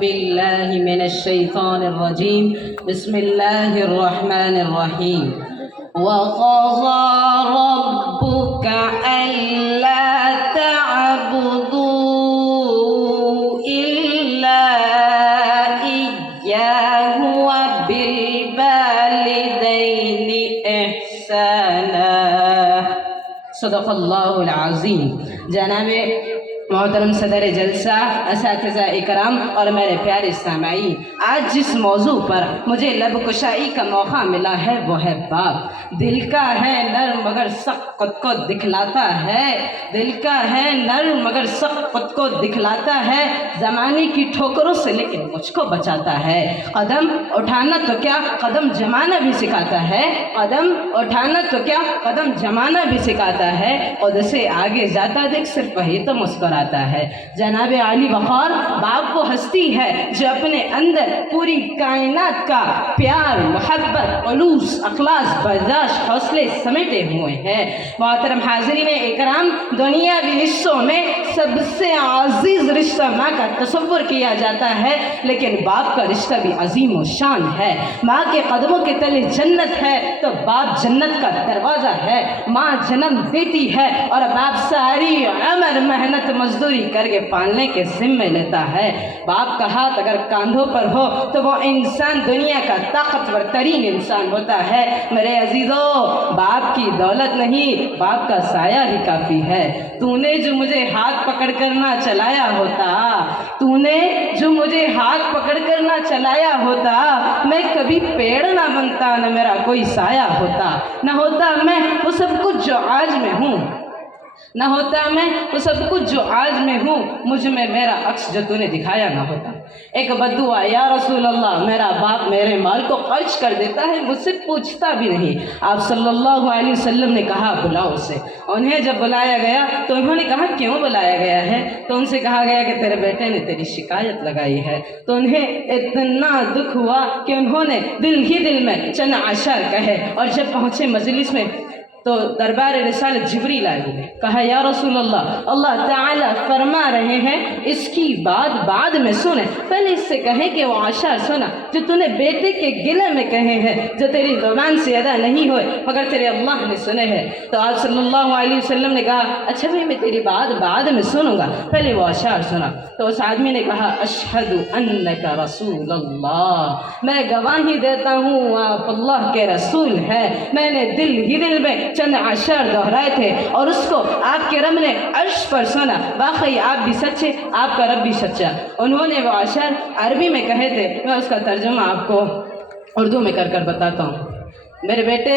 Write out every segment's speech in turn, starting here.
بالله من الشيطان الرجيم بسم الله الرحمن الرحيم وقضى ربك ألا تعبدوا إلا إياه وبالوالدين إحسانا صدق اللہ العظیم۔ جناب محترم صدر جلسہ، اساتذہ اکرام اور میرے پیارے سامعین، آج جس موضوع پر مجھے لب کشائی کا موقع ملا ہے وہ ہے باپ۔ دل کا ہے نرم مگر سخت خود کو دکھلاتا ہے، دل کا ہے نرم مگر سخت خود کو دکھلاتا ہے، زمانے کی ٹھوکروں سے لیکن مجھ کو بچاتا ہے۔ قدم اٹھانا تو کیا قدم جمانا بھی سکھاتا ہے، قدم اٹھانا تو کیا قدم جمانا بھی سکھاتا ہے، خود سے آگے جاتا دیکھ صرف وہی تو مسکراتا ہے۔ جناب عالی وقار باپ وہ ہستی ہے جو اپنے اندر پوری کائنات کا پیار، محبت، خلوص، اخلاص، برداشت، حوصلے سمیٹے ہوئے ہیں۔ محترم حاضرین اکرام، دنیاوی رشتوں میں سب سے عزیز رشتہ ماں کا تصور کیا جاتا ہے، لیکن باپ کا رشتہ بھی عظیم و شان ہے۔ ماں کے قدموں کے تلے جنت ہے تو باپ جنت کا دروازہ ہے۔ ماں جنم دیتی ہے اور باپ ساری عمر محنت مزدوری کر کے پالنے کے ذمے لیتا ہے۔ باپ کا ہاتھ اگر کاندھوں پر ہو تو وہ انسان دنیا کا طاقتور ترین انسان ہوتا ہے۔ میرے عزیزو، باپ کی دولت نہیں، باپ کا سایہ ہی کافی ہے۔ تو نے جو مجھے ہاتھ پکڑ کر نہ چلایا ہوتا، تو نے جو مجھے ہاتھ پکڑ کر نہ چلایا ہوتا، میں کبھی پیڑ نہ بنتا، نہ میرا کوئی سایہ ہوتا، نہ ہوتا میں وہ سب کچھ جو آج میں ہوں، نہ ہوتا میں وہ سب کچھ جو آج میں ہوں، مجھ میں میرا عکس جو تو نے دکھایا نہ ہوتا۔ ایک بددعا، یا رسول اللہ میرا باپ میرے مال کو خرچ کر دیتا ہے، مجھ سے پوچھتا بھی نہیں۔ آپ صلی اللہ علیہ وسلم نے کہا بلاؤ اسے۔ انہیں جب بلایا گیا تو انہوں نے کہا کیوں بلایا گیا ہے؟ تو ان سے کہا گیا کہ تیرے بیٹے نے تیری شکایت لگائی ہے۔ تو انہیں اتنا دکھ ہوا کہ انہوں نے دل ہی دل میں چند اشعار کہے، اور جب پہنچے مجلس میں تو دربار رسالت جبریل آئے ہوئے، کہا یا رسول اللہ، اللہ تعالیٰ فرما رہے ہیں اس کی بات بعد میں سنیں، پہلے اس سے کہیں کہ وہ اشعار سنا جو تو نے بیٹے کے گلے میں کہے ہیں، جو تیری زبان سے ادا نہیں ہوئے مگر تیرے اللہ نے سنے ہیں۔ تو آپ صلی اللہ علیہ وسلم نے کہا اچھا بھائی میں تیری بات بعد میں سنوں گا، پہلے وہ اشعار سنا۔ تو اس آدمی نے کہا اشہد انک رسول اللہ، میں گواہی دیتا ہوں آپ اللہ کے رسول ہیں۔ میں نے دل ہی دل میں چند اشعار دہرائے تھے اور اس کو آپ کے رب نے عرش پر سنا، واقعی آپ بھی سچے، آپ کا رب بھی سچا۔ انہوں نے وہ اشعار عربی میں کہے تھے، میں اس کا ترجمہ آپ کو اردو میں کر بتاتا ہوں۔ میرے بیٹے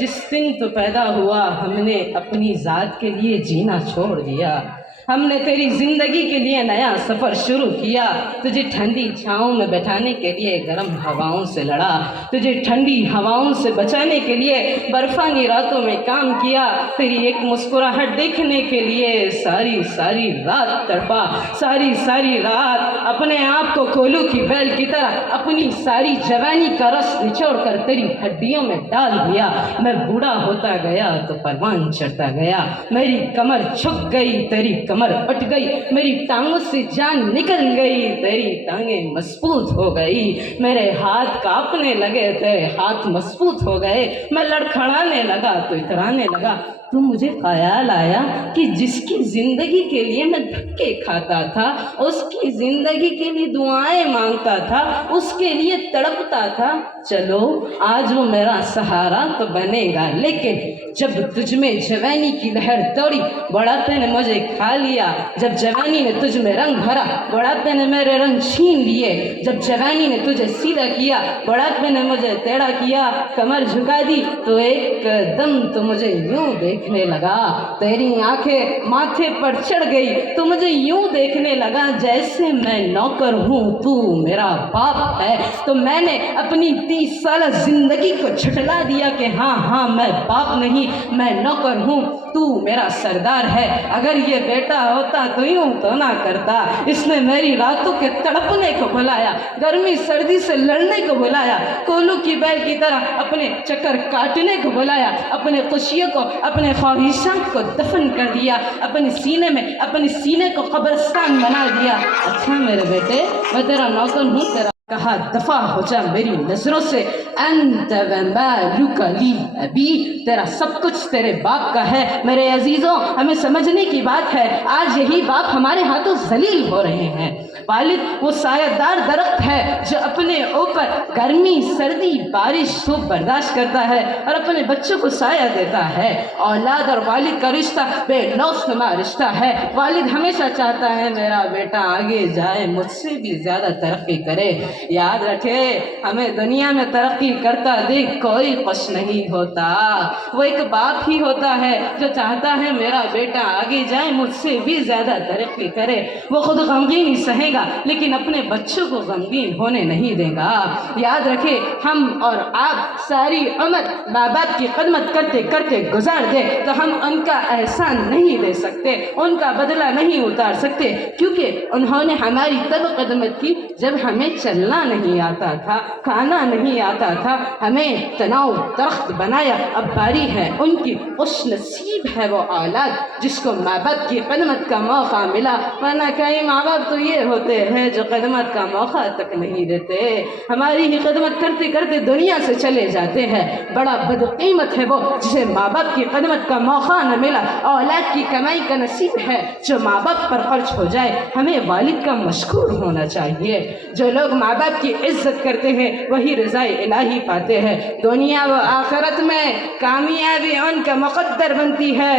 جس دن تو پیدا ہوا ہم نے اپنی ذات کے لیے جینا چھوڑ دیا، ہم نے تیری زندگی کے لیے نیا سفر شروع کیا، تجھے ٹھنڈی چھاؤں میں بیٹھانے کے لیے گرم ہواؤں سے لڑا، تجھے ٹھنڈی ہواؤں سے بچانے کے لیے برفانی راتوں میں کام کیا، تیری ایک مسکراہٹ دیکھنے کے لیے ساری ساری رات تڑپا، ساری ساری رات اپنے آپ کو کولو کی بیل کی طرح اپنی ساری جوانی کا رس نچوڑ کر تیری ہڈیوں میں ڈال دیا۔ میں بوڑھا ہوتا گیا تو پروان چڑھتا گیا، میری کمر جھک گئی، تیری کمر اٹھ گئی، میری ٹانگوں سے جان نکل گئی، تیری ٹانگیں مضبوط ہو گئی، میرے ہاتھ کانپنے لگے، تیرے ہاتھ مضبوط ہو گئے، میں لڑکھڑانے لگا تو اترانے لگا۔ تو مجھے خیال آیا کہ جس کی زندگی کے لیے میں دھکے کھاتا تھا، اس کی زندگی کے لیے دعائیں مانگتا تھا، اس کے لیے تڑپتا تھا، چلو آج وہ میرا سہارا تو بنے گا، لیکن جب تجھ میں جوانی کی لہر دوڑی، بڑھاپے نے مجھے کھا لیا، جب جوانی نے تجھ میں رنگ بھرا، بڑھاپے نے میرے رنگ چھین لیے، جب جوانی نے تجھے سیدھا کیا، بڑھاپے نے مجھے ٹیڑھا کیا، کمر جھکا دی تو ایک دم تو مجھے یوں دیکھنے لگا، تیری آنکھیں ماتھے پر چڑھ گئی تو مجھے یوں دیکھنے لگا جیسے میں نوکر ہوں، تو میرا باپ ہے۔ تو میں نے اپنی 30 سالہ زندگی کو جھٹلا دیا کہ ہاں میں باپ نہیں، میں نوکر ہوں، تو میرا سردار ہے۔ اگر یہ بیٹا ہوتا تو یوں تو نہ کرتا، اس نے میری راتوں کے تڑپنے کو بلایا، گرمی سردی سے لڑنے کو بلایا، کولو کی بیل کی طرح اپنے چکر کاٹنے کو بلایا، اپنے خوشیوں کو، اپنے اپنے خواہشات کو دفن کر دیا، اپنے سینے کو قبرستان بنا دیا۔ اچھا میرے بیٹے، میں تیرا نوکر ہوں، تیرا کہا دفع ہو جا میری نظروں سے۔ انت ومالک لی ابی، تیرا سب کچھ تیرے باپ کا ہے۔ میرے عزیزوں، ہمیں سمجھنے کی بات ہے، آج یہی باپ ہمارے ہاتھوں ذلیل ہو رہے ہیں۔ والد وہ سایہ دار درخت ہے جو اپنے اوپر گرمی، سردی، بارش، دھوپ برداشت کرتا ہے اور اپنے بچوں کو سایہ دیتا ہے۔ اولاد اور والد کا رشتہ بے لوث نما رشتہ ہے۔ والد ہمیشہ چاہتا ہے میرا بیٹا آگے جائے، مجھ سے بھی زیادہ ترقی کرے۔ یاد رکھے، ہمیں دنیا میں ترقی کرتا دیکھ کوئی خوش نہیں ہوتا۔ وہ ایک باپ ہی ہوتا ہے جو چاہتا ہے میرا بیٹا آگے جائے، مجھ سے بھی زیادہ ترقی کرے۔ وہ خود غمگین ہی سہے گا لیکن اپنے بچوں کو غمگین ہونے نہیں دے گا۔ یاد رکھے، ہم اور آپ ساری عمر ماں باپ کی خدمت کرتے کرتے گزار دے تو ہم ان کا احسان نہیں دے سکتے، ان کا بدلہ نہیں اتار سکتے، کیونکہ انہوں نے ہماری تب خدمت کی جب ہمیں چلنا نہیں آتا تھا، کھانا نہیں آتا تھا، ہمیں تناؤ درخت بنایا۔ اب باری ہے ان کی، خوش نصیب ہے وہ اولاد جس کو ماں باپ کی خدمت کا موقع ملا، ورنہ کئی ماں باپ تو یہ ہوتے ہیں جو خدمت کا موقع تک نہیں دیتے، ہماری ہی خدمت کرتے کرتے دنیا سے چلے جاتے ہیں۔ بڑا بدقیمت ہے وہ جسے ماں باپ کی خدمت کا موقع نہ ملا۔ اولاد کی کمائی کا نصیب ہے جو ماں باپ پر خرچ ہو جائے۔ ہمیں والد کا مشکور ہونا چاہیے۔ جو لوگ ماں باپ کی عزت کرتے ہیں وہی رضا الہی پاتے ہیں۔ دنیا و آخرت میں کامیابی ان کا مقدر بنتی ہے۔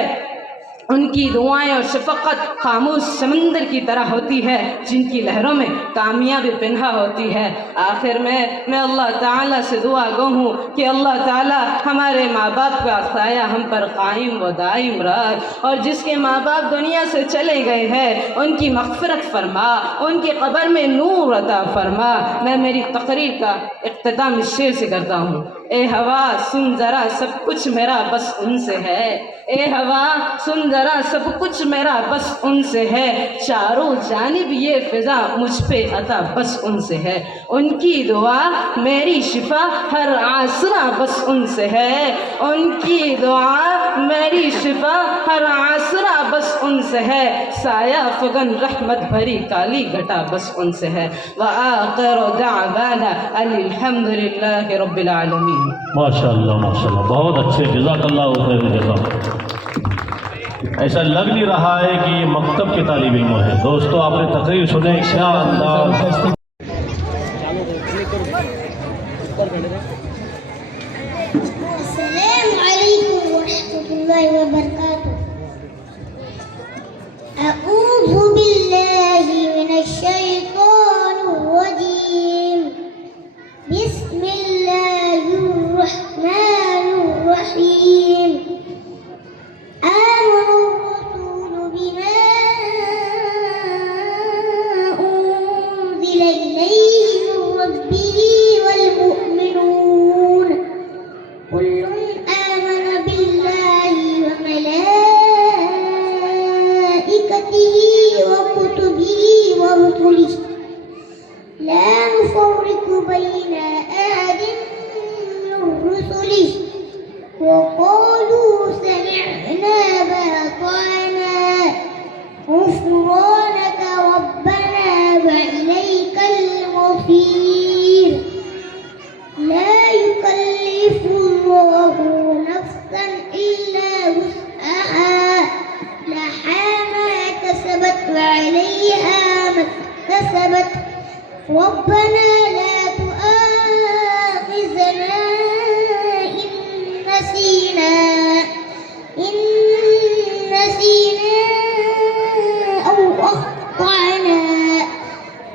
ان کی دعائیں اور شفقت خاموش سمندر کی طرح ہوتی ہے جن کی لہروں میں کامیابی پنہا ہوتی ہے۔ آخر میں اللہ تعالیٰ سے دعا گو ہوں کہ اللہ تعالیٰ ہمارے ماں باپ کا سایہ ہم پر قائم و دائم رکھ، اور جس کے ماں باپ دنیا سے چلے گئے ہیں ان کی مغفرت فرما، ان کی قبر میں نور عطا فرما۔ میں میری تقریر کا اختتام اس شعر سے کرتا ہوں۔ اے ہوا سن ذرا سب کچھ میرا بس ان سے ہے، اے ہوا سن ذرا سب کچھ میرا بس ان سے ہے، چاروں جانب یہ فضا مجھ پہ عطا بس ان سے ہے، ان کی دعا میری شفا ہر آسرا بس ان سے ہے، ان کی دعا میری شفا ہر آسرا بس ان سے ہے، سایہ فگن رحمت بھری کالی گھٹا بس ان سے ہے۔ وآخر دعوانا الحمد للہ رب العالمین۔ ماشاءاللہ ماشاءاللہ، بہت اچھے، جزاک اللہ خیر الجزا۔ ایسا لگ نہیں رہا ہے کہ یہ مکتب کے طالب علم ہے۔ دوستو آپ نے تقریر سنے، کیا انداز۔ السلام علیکم ورحمۃ اللہ وبرکاتہ۔ اعوذ باللہ من الشیطان الرجیم، بسم اللہ الرحمن الرحیم۔ آمن الرسول بما أنزل إليه من ربه والمؤمنون كل آمن بالله وملائكته وكتبه ورسله لا نفرق بين أحد من رسله وقالوا سمعنا وأطعنا غفرانك ربنا وإليك المصير لا يكلف الله نفسا إلا وسعها لها ما كسبت وعليها ما اكتسبت ربنا لا تؤاخذنا إن نسينا أو أخطأنا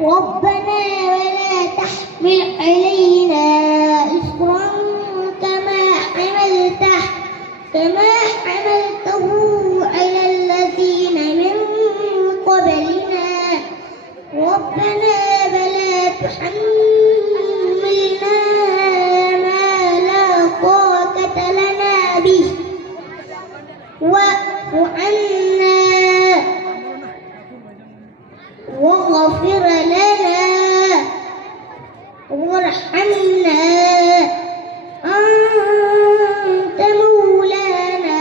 ربنا ولا تحمل علينا إصرا كما حملته على الذين من قبلنا ربنا ولا تحملنا ما لا طاقة لنا به واعف عنا واغفر لنا وارحمنا أنت مولانا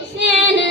ihsana।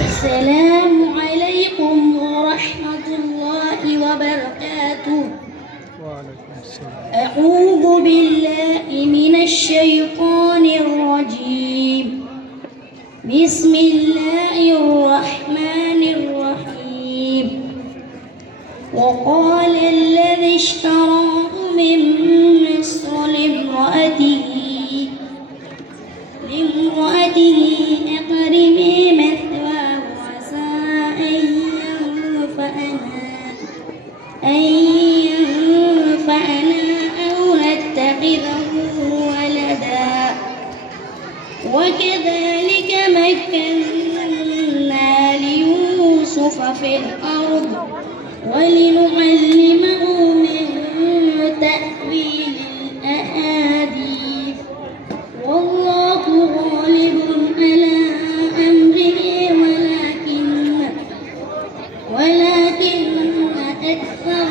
السلام عليكم ورحمة الله وبركاته. أعوذ بالله من الشيطان الرجيم. بسم الله الرحمن الرحيم. وقال الذي اشتراه من مصر لامرأته أكرمي مثواه عسى أن ينفعنا أو نتخذه ولدا. وكذلك مكنا ليوسف في الأرض ولنعلمه من تأويل الأحاديث. والله غالب على أمره ولكن أكثر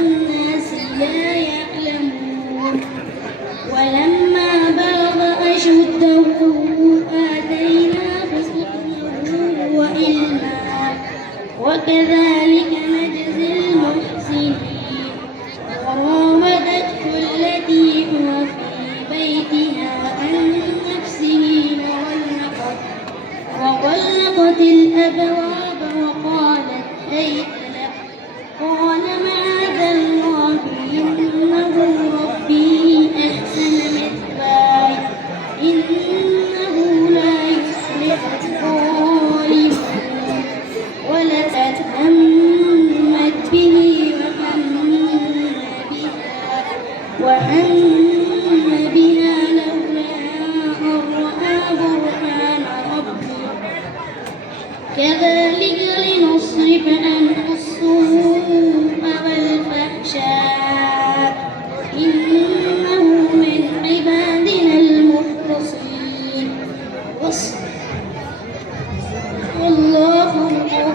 الناس لا يعلمون. ولما بلغ أشده آتيناه حكما وعلما وكذلك نجزي المحسنين. وراودته التي هو في بيتها عن نفسه وغلقت الأبواب وقالت هيت لك. قال معاذ الله إنه ربي أحسن مثواي إنه لا يفلح الظالمون. ولقد همت به وهم بها لولا أن رأى برهان ربه. كذلك لنصرف عنه السوء والفحشاء إنه من عبادنا المخلصين. والله الغفور.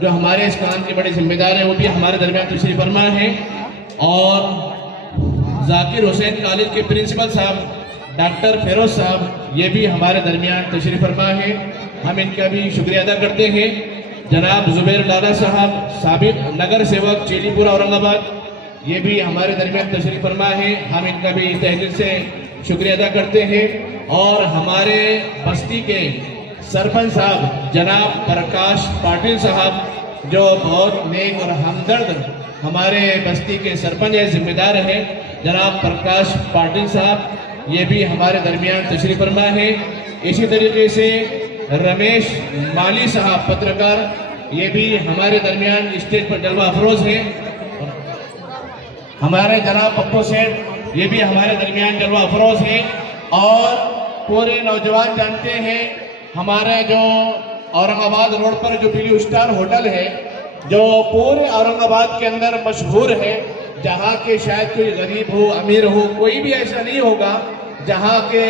جو ہمارے اس کام کے بڑے ذمہ دار ہیں، وہ بھی ہمارے درمیان تشریف فرما ہیں، اور ذاکر حسین کالج کے پرنسپل صاحب ڈاکٹر فیروز صاحب یہ بھی ہمارے درمیان تشریف فرما ہیں، ہم ان کا بھی شکریہ ادا کرتے ہیں۔ جناب زبیر لالا صاحب سابق نگر سیوک چیلی پورہ اورنگ آباد یہ بھی ہمارے درمیان تشریف فرما ہیں، ہم ان کا بھی تہہ دل سے شکریہ ادا کرتے ہیں۔ اور ہمارے بستی کے سرپنچ صاحب جناب پرکاش پاٹل صاحب جو بہت نیک اور ہمدرد ہمارے بستی کے سرپنچ ہیں، ذمہ دار ہیں، جناب پرکاش پاٹل صاحب یہ بھی ہمارے درمیان تشریف فرما ہے۔ اسی طریقے سے رمیش مالی صاحب پترکار یہ بھی ہمارے درمیان اسٹیج پر جلوہ افروز ہیں۔ ہمارے جناب پپو سیٹھ یہ بھی ہمارے درمیان جلوہ افروز ہیں، اور پورے نوجوان جانتے ہیں ہمارے جو اورنگ آباد روڈ پر جو بلیو اسٹار ہوٹل ہے جو پورے اورنگ آباد کے اندر مشہور ہے، جہاں کے شاید کوئی غریب ہو امیر ہو کوئی بھی ایسا نہیں ہوگا جہاں کے